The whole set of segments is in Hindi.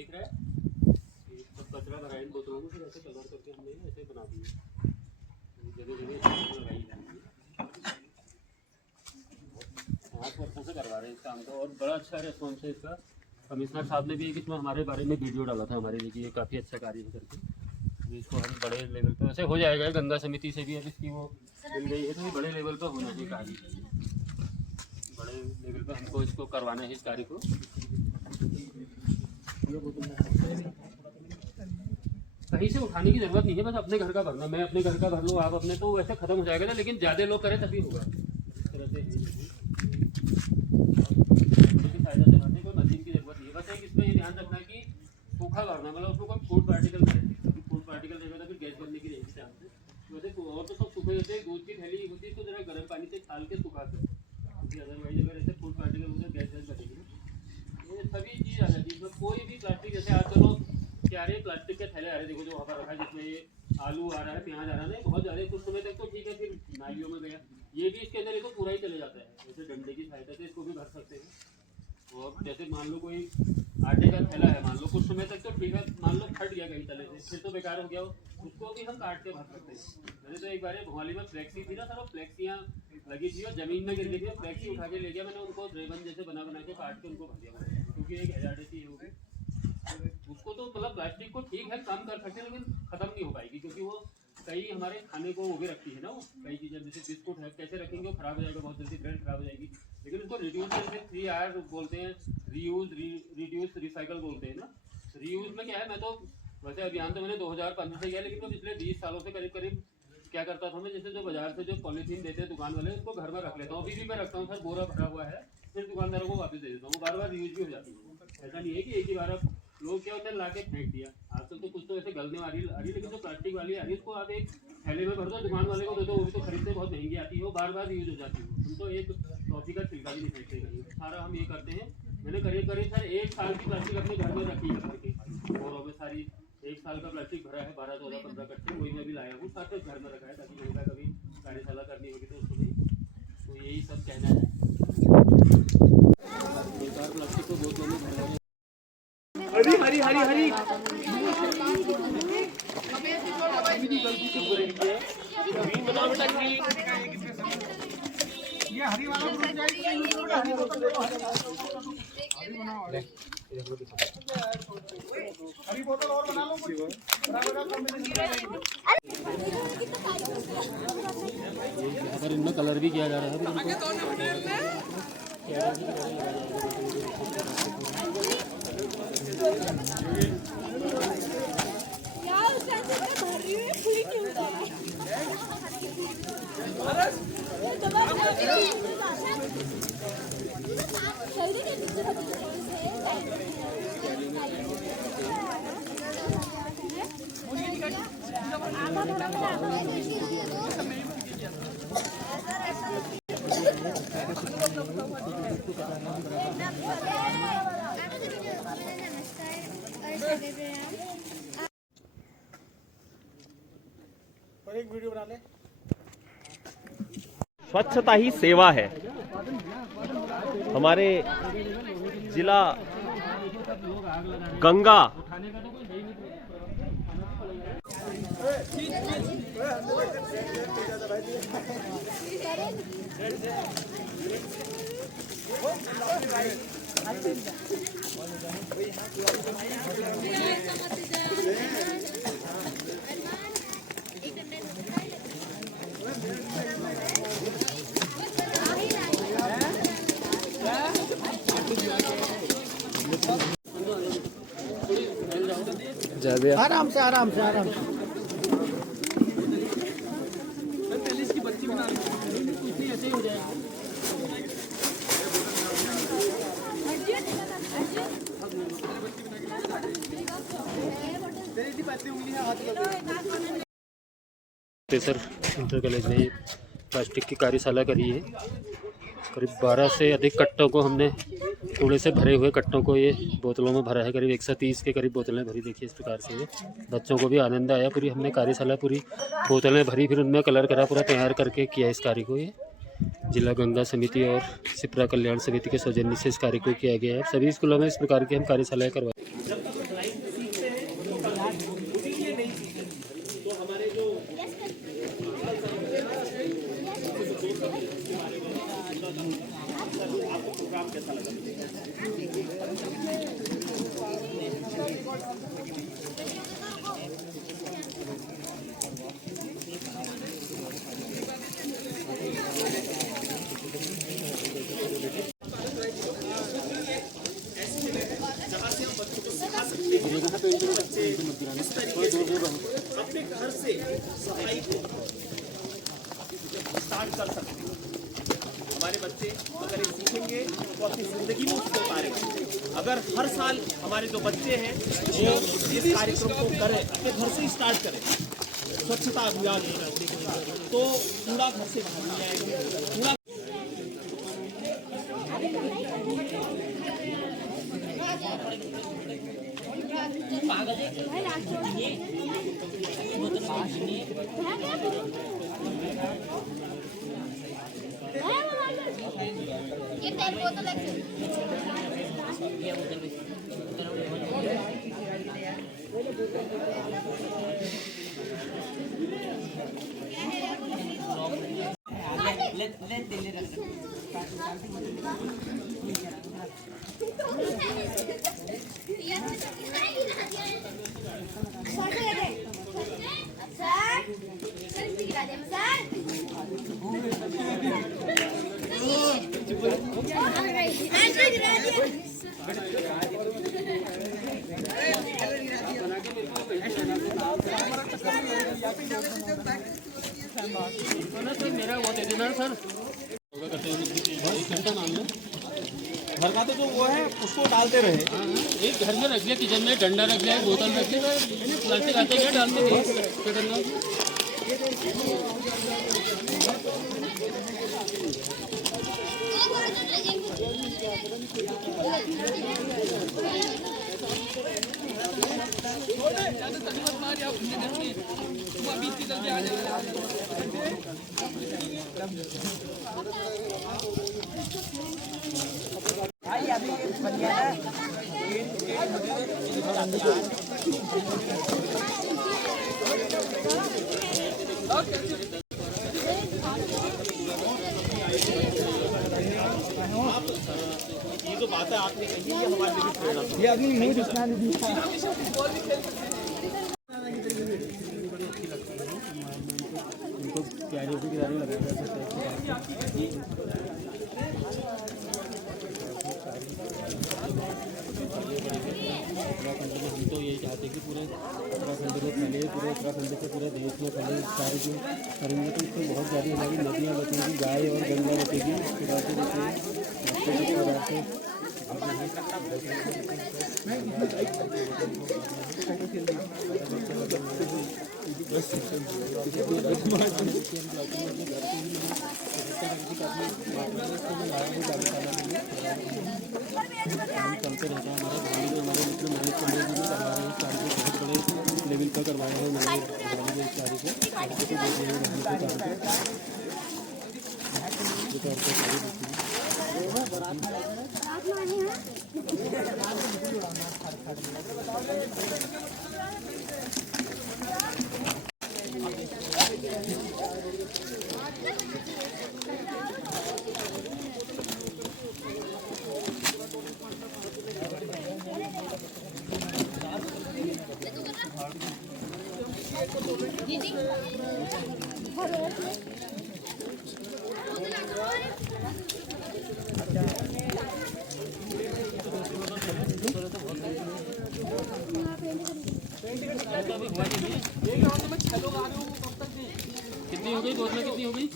दिख रहा है, सब कचरा भरा इन बोतलों में, फिर ऐसे कलर करके हमने ऐसे बना दिए, जगह जगह लगाई जाएंगी। बहुत वर्षों से करवा रहे हैं इस काम को, और बड़ा अच्छा रिस्पॉन्स है इसका। कमिश्नर साहब ने भी एक इसमें हमारे बारे में वीडियो डाला था हमारे लिए कि ये काफ़ी अच्छा कार्य है करके। इसको हम बड़े लेवल पे वैसे हो जाएगा, गंगा समिति से भी अब इसकी वो मिल गई है, तो ये बड़े लेवल पर होना चाहिए कार्य, बड़े लेवल पर हमको इसको करवाना है इस कार्य को। कहीं से उठाने की जरूरत नहीं है, बस अपने घर का भरना, मैं अपने घर का भर लूँ, आप अपने, तो वैसे खत्म हो जाएगा ना, लेकिन ज़्यादा लोग करें तभी होगा। इस तरह से फायदा से भरने कोई मशीन की जरूरत नहीं है, बस एक इसमें ये ध्यान रखना कि सूखा भरना, मतलब उसमें कोई फूड पार्टिकल नहीं, फूड पार्टिकल रहेगा तो फिर गैस बनने की रहेगी चांस से। वैसे और तो सब सूखे होते हैं, दूध की थैली होती है तो जरा गर्म पानी से छाल के सुखा कर, क्योंकि अदरवाइज अगर ऐसे फूड पार्टिकल होते गैस बनेगी। ये सभी चीज़ आ जाती है इसमें, कोई भी प्लास्टिक, जैसे आज चलो क्या रहे प्लास्टिक के थैले आ रहे, देखो जो वहाँ पर रखा है जिसमें ये आलू आ रहा है, प्याज आ रहा है, बहुत ज़्यादा कुछ समय तक तो ठीक है, फिर नालियों में गया, ये भी इसके अंदर देखो पूरा ही चले जाता है, जैसे डंडे की सहायता से इसको भी भर सकते हैं। और जैसे मान लो कोई आटे का थैला है, मान लो कुछ समय तक तो ठीक है, मान लो फट गया कहीं तले से, फिर तो बेकार हो गया हो, उसको भी हम काट के भर सकते हैं। मैंने तो एक बार भोपाली में फ्लैक्सी थी ना सर, फ्लैक्सियाँ लगी थी और जमीन में गिर गई थी, फ्लैक्सी उठा के ले गया मैंने, उनको रेबन जैसे बना के काट के उनको भर दिया, क्योंकि एक हैजार्डिटी है वो भी। उसको तो मतलब प्लास्टिक को ठीक है कम कर सकते हैं, लेकिन खत्म नहीं हो पाएगी, क्योंकि वो कई हमारे खाने को वो भी रखती है ना, वो कई चीज़ें जैसे बिस्कुट है, कैसे रखेंगे वो खराब हो जाएगा बहुत जल्दी, ब्रेड खराब हो जाएगी, लेकिन उसको रिड्यूस जैसे 3R बोलते हैं, रीयूज रिड्यूस रिसाइकल बोलते हैं ना। रीयूज में क्या है, मैं तो वैसे अभियान तो मैंने 2015 से किया, लेकिन मैं पिछले 20 सालों से करीब करीब क्या करता था मैं, जैसे जो बाजार से जो पॉलीथीन देते हैं दुकान वाले, उसको घर में रख लेता हूँ, अभी भी मैं रखता हूँ सर, बोरा भरा हुआ है, फिर दुकानदारों को वापस दे देता हूँ, बार बार यूज भी हो जाती है, ऐसा नहीं है कि एक ही बार। अब लोग क्या होते हैं, ला के फेंक दिया, आजकल तो कुछ तो ऐसे गलने वाली आ रही, लेकिन जो प्लास्टिक वाली आ रही है उसको आप एक थैले में भर दो, दुकान वाले को दे दो, वो भी तो खरीदते बहुत महंगी आती है, वो बार बार यूज हो जाती है, हम तो एक टॉफी का छिलका भी नहीं फेंकते कहीं, सारा हम ये करते हैं। मैंने करीब करीब सर 1 साल की प्लास्टिक अपने घर में रखी है करके, और में सारी 1 साल का प्लास्टिक भरा है, 12, 14, 15 कट्टे, वही मैं भी लाया हूँ, साथ घर में रखा है, ताकि कहीं का कभी कार्यशाला करनी होगी तो उसको नहीं। तो यही सब कहना है, सरकार प्लास्टिक को बहुत जल्दी भरा है। हरी हरी हरी हरी बताओ बेटा, ये हरी वाला हरी बोतल और बना लो कुछ। अगर इनमें कलर भी किया जा रहा है, एक वीडियो बना ले। स्वच्छता ही सेवा है। हमारे जिला गंगा आराम से आराम से आराम से। पहले इसकी बत्ती बना ली, ऐसे ही हो जाएगा। सर इंटर कॉलेज में प्लास्टिक की कार्यशाला करी है, करीब 12 से अधिक कट्टों को हमने कूड़े से भरे हुए कट्टों को ये बोतलों में भरा है, करीब 130 के करीब बोतलें भरी। देखिए इस प्रकार से ये बच्चों को भी आनंद आया, पूरी हमने कार्यशाला पूरी बोतलें भरी, फिर उनमें कलर करा, पूरा तैयार करके किया इस कार्य को। ये जिला गंगा समिति और सिपरा कल्याण समिति के सौजन्य से इस कार्य को किया गया है। सभी स्कूलों में इस प्रकार की हम कार्यशालाएँ करवाएं। सफाई को स्टार्ट कर सकते हैं। हमारे बच्चे अगर ये सीखेंगे तो अपनी ज़िंदगी में उसको उतारेंगे। अगर हर साल हमारे जो बच्चे हैं वो इस कार्यक्रम को करें, अपने घर से ही स्टार्ट करें, स्वच्छता अभियान, तो कूड़ा घर से बाहर नहीं आएगा। कूड़ा ये तेल बोतल है सर मेरा वो दे देना सर। घर का तो जो वो है उसको डालते रहे। एक घर में रख लिया, किचन में डंडा रख लिया, बोतल रख लिया, प्लास्टिक आते क्या डालते थे क्या करना। ये जो बात है आपने कही है हमारे लिए प्रेरणा। ये आदमी मुंह दिखना नहीं दिया। इनको क्यारियों की किनारे लगाया जा सकता है। हम तो यही चाहते हैं कि पूरे उत्तराखंड में फैले, पूरे उत्तराखंड से पूरे देश में फैले। सारे जो करेंगे तो इससे बहुत ज़्यादा हमारी नदियाँ बचेंगी, गाय और गंगा बचेगी। उसके बाद चलते रहता है। हमारे भाई जो हमारे मित्र महेश चंद्र जी भी करवा रहे हैं इस कार्य को, बहुत बड़े लेवल पर करवाए हैं उन्होंने इस कार्य को। कितनी हो गई बोतलें, कितनी हो गई?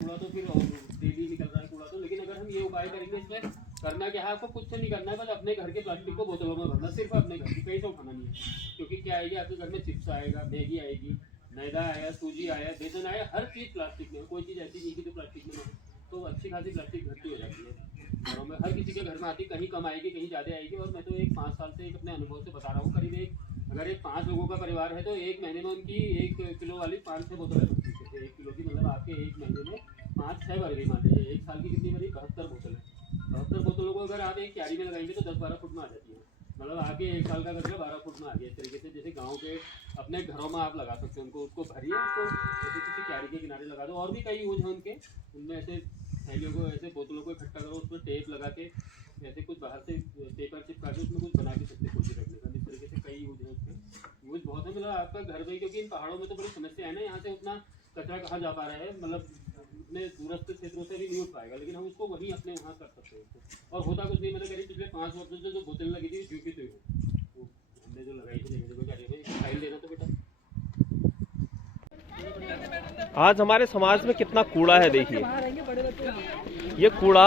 कूड़ा तो फिर डेली निकल रहा है कूड़ा तो। लेकिन अगर हम ये उपाय करेंगे, इसमें करना क्या है, आपको कुछ से नहीं करना है, बस अपने घर के प्लास्टिक को बोतलों में भरना, सिर्फ अपने घर की, कहीं से उठाना नहीं है। क्योंकि क्या आएगी आपके घर में, चिप्स आएगा, मैगी आएगी, मैदा आया, सूजी आया, बेसन आया, हर चीज़ प्लास्टिक में। कोई चीज़ ऐसी नहीं कि जो प्लास्टिक में हो, तो अच्छी खासी प्लास्टिक घटती हो जाती है घरों में। हर किसी के घर में आती, कहीं कम आएगी, कहीं ज़्यादा आएगी। और मैं तो एक 5 साल से एक अपने अनुभव से बता रहा हूँ, करीब अगर एक 5 लोगों का परिवार है तो एक महीने में उनकी 1 किलो वाली 5-6 बोतलें बनती थी। 1 किलो की मतलब आपके एक महीने में 5-6 भर गई, मान लीजिए। एक साल की कितनी बनी? 72 बोतलें। 72 बोतलों को अगर आप एक क्यारी में लगाएंगे तो 10-12 फुट में आ जाती है। मतलब आगे 1 साल का करके 12 फुट में आ गया। इस तरीके से जैसे गांव के अपने घरों में आप लगा सकते हो उनको, उसको भरिए, उसको जैसे किसी क्यारी के किनारे लगा दो। और भी कई यूज हैं उनके, उनमें ऐसे थैलियों को, ऐसे बोतलों को इकट्ठा करो, उस पर टेप लगा के ऐसे कुछ बाहर से पेपर चिपका के उसमें कुछ बना के सकते हैं कोई रखने का। इस तरीके से कई यूज है उसके, यूज बहुत है। मतलब आपका घर में, क्योंकि इन पहाड़ों में तो बड़ी समस्या है ना, यहाँ से उतना कचरा कहाँ जा पा रहा है, मतलब इतने दूरस्थ क्षेत्रों से भी नहीं उठ पाएगा, लेकिन हम उसको वहीं अपने वहाँ कर सकते हैं उसको। और होता कुछ नहीं, मतलब करीब पिछले 5 वर्षों से जो बोतल लगी थी ड्यूटी तो हमने जो लगाई थी, फाइल देना तो बेटा। आज हमारे समाज में कितना कूड़ा है, देखिए ये कूड़ा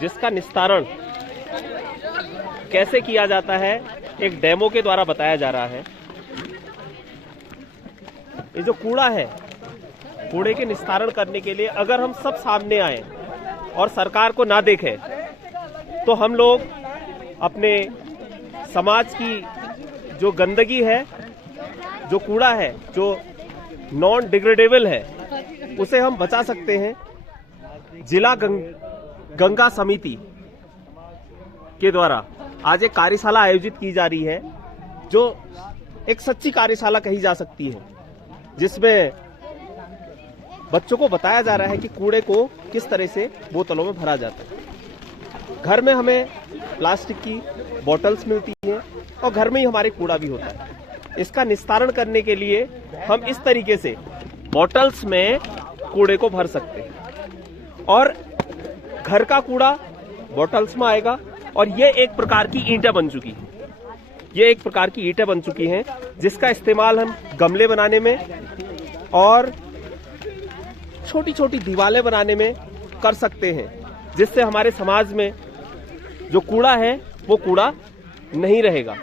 जिसका निस्तारण कैसे किया जाता है एक डेमो के द्वारा बताया जा रहा है। ये जो कूड़ा है, कूड़े के निस्तारण करने के लिए अगर हम सब सामने आए और सरकार को ना देखें तो हम लोग अपने समाज की जो गंदगी है, जो कूड़ा है, जो नॉन डिग्रेडेबल है, उसे हम बचा सकते हैं। जिला गंगा समिति के द्वारा आज एक कार्यशाला आयोजित की जा रही है, जो एक सच्ची कार्यशाला कही जा सकती है, जिसमें बच्चों को बताया जा रहा है कि कूड़े को किस तरह से बोतलों में भरा जाता है। घर में हमें प्लास्टिक की बोतल्स मिलती हैं और घर में ही हमारे कूड़ा भी होता है। इसका निस्तारण करने के लिए हम इस तरीके से बोतल्स में कूड़े को भर सकते हैं और घर का कूड़ा बोतल्स में आएगा। और ये एक प्रकार की ईंटें बन चुकी हैं, ये एक प्रकार की ईंटें बन चुकी हैं जिसका इस्तेमाल हम गमले बनाने में और छोटी छोटी दीवारें बनाने में कर सकते हैं, जिससे हमारे समाज में जो कूड़ा है वो कूड़ा नहीं रहेगा।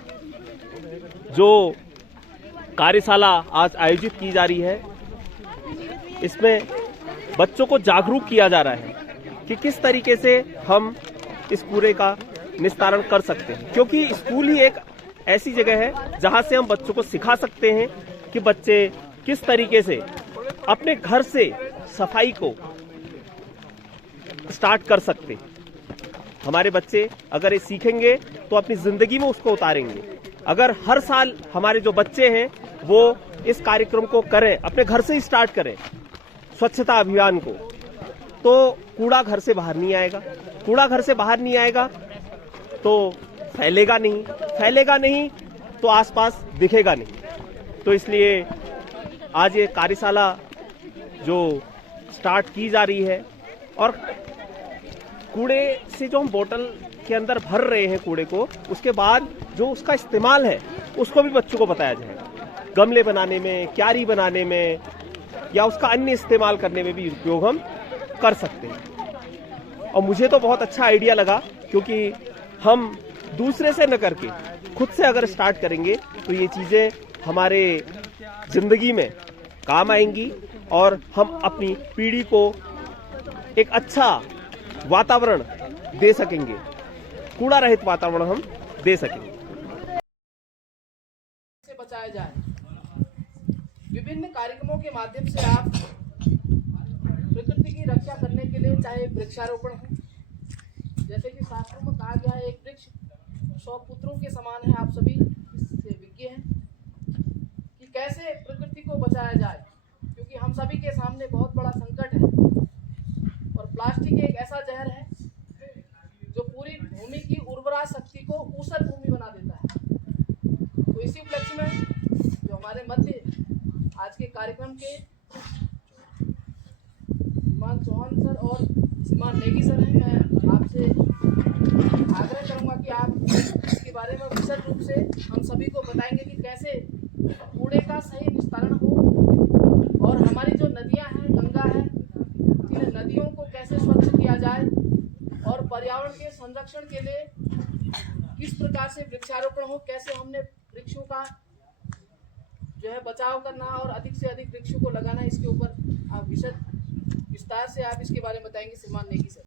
जो कार्यशाला आज आयोजित की जा रही है, इसमें बच्चों को जागरूक किया जा रहा है कि किस तरीके से हम इस कूड़े का निस्तारण कर सकते हैं, क्योंकि स्कूल ही एक ऐसी जगह है जहां से हम बच्चों को सिखा सकते हैं कि बच्चे किस तरीके से अपने घर से सफाई को स्टार्ट कर सकते हैं। हमारे बच्चे अगर ये सीखेंगे तो अपनी जिंदगी में उसको उतारेंगे। अगर हर साल हमारे जो बच्चे हैं वो इस कार्यक्रम को करें, अपने घर से ही स्टार्ट करें स्वच्छता अभियान को, तो कूड़ा घर से बाहर नहीं आएगा। कूड़ा घर से बाहर नहीं आएगा तो फैलेगा नहीं तो आसपास दिखेगा नहीं। तो इसलिए आज ये कार्यशाला जो स्टार्ट की जा रही है, और कूड़े से जो हम बोतल के अंदर भर रहे हैं कूड़े को, उसके बाद जो उसका इस्तेमाल है उसको भी बच्चों को बताया जाएगा। गमले बनाने में, क्यारी बनाने में या उसका अन्य इस्तेमाल करने में भी उपयोग हम कर सकते हैं। और मुझे तो बहुत अच्छा आइडिया लगा, क्योंकि हम दूसरे से न करके खुद से अगर स्टार्ट करेंगे तो ये चीजें हमारे जिंदगी में काम आएंगी और हम अपनी पीढ़ी को एक अच्छा वातावरण दे सकेंगे, कूड़ा रहित वातावरण हम दे सकेंगे। से बचाया जाए, विभिन्न कार्यक्रमों के माध्यम से आप प्रकृति की रक्षा करने के लिए, चाहे वृक्षारोपण हो, जैसे कि शास्त्रों में कहा गया है एक वृक्ष 100 पुत्रों के समान है। आप सभी इससे विज्ञ हैं कि कैसे प्रकृति को बचाया जाए, क्योंकि हम सभी के सामने बहुत बड़ा संकट है और प्लास्टिक एक ऐसा जहर है जो पूरी भूमि की उर्वरा शक्ति को ऊसर भूमि बना देता है। तो इसी उपलक्ष्य में जो हमारे मध्य आज के कार्यक्रम के श्रीमान चौहान सर और श्रीमान नेगी सर हैं, मैं आपसे आग्रह करूंगा कि आप इसके बारे में विशद रूप से हम सभी को बताएंगे कि कैसे कूड़े का सही निस्तारण हो और हमारी जो नदियां हैं, गंगा है, इन नदियों को कैसे स्वच्छ किया जाए और पर्यावरण के संरक्षण के लिए किस प्रकार से वृक्षारोपण हो, कैसे हमने वृक्षों का जो है बचाव करना और अधिक से अधिक वृक्षों को लगाना, इसके ऊपर आप विशद विस्तार से आप इसके बारे में बताएंगे श्रीमान नेगी सर।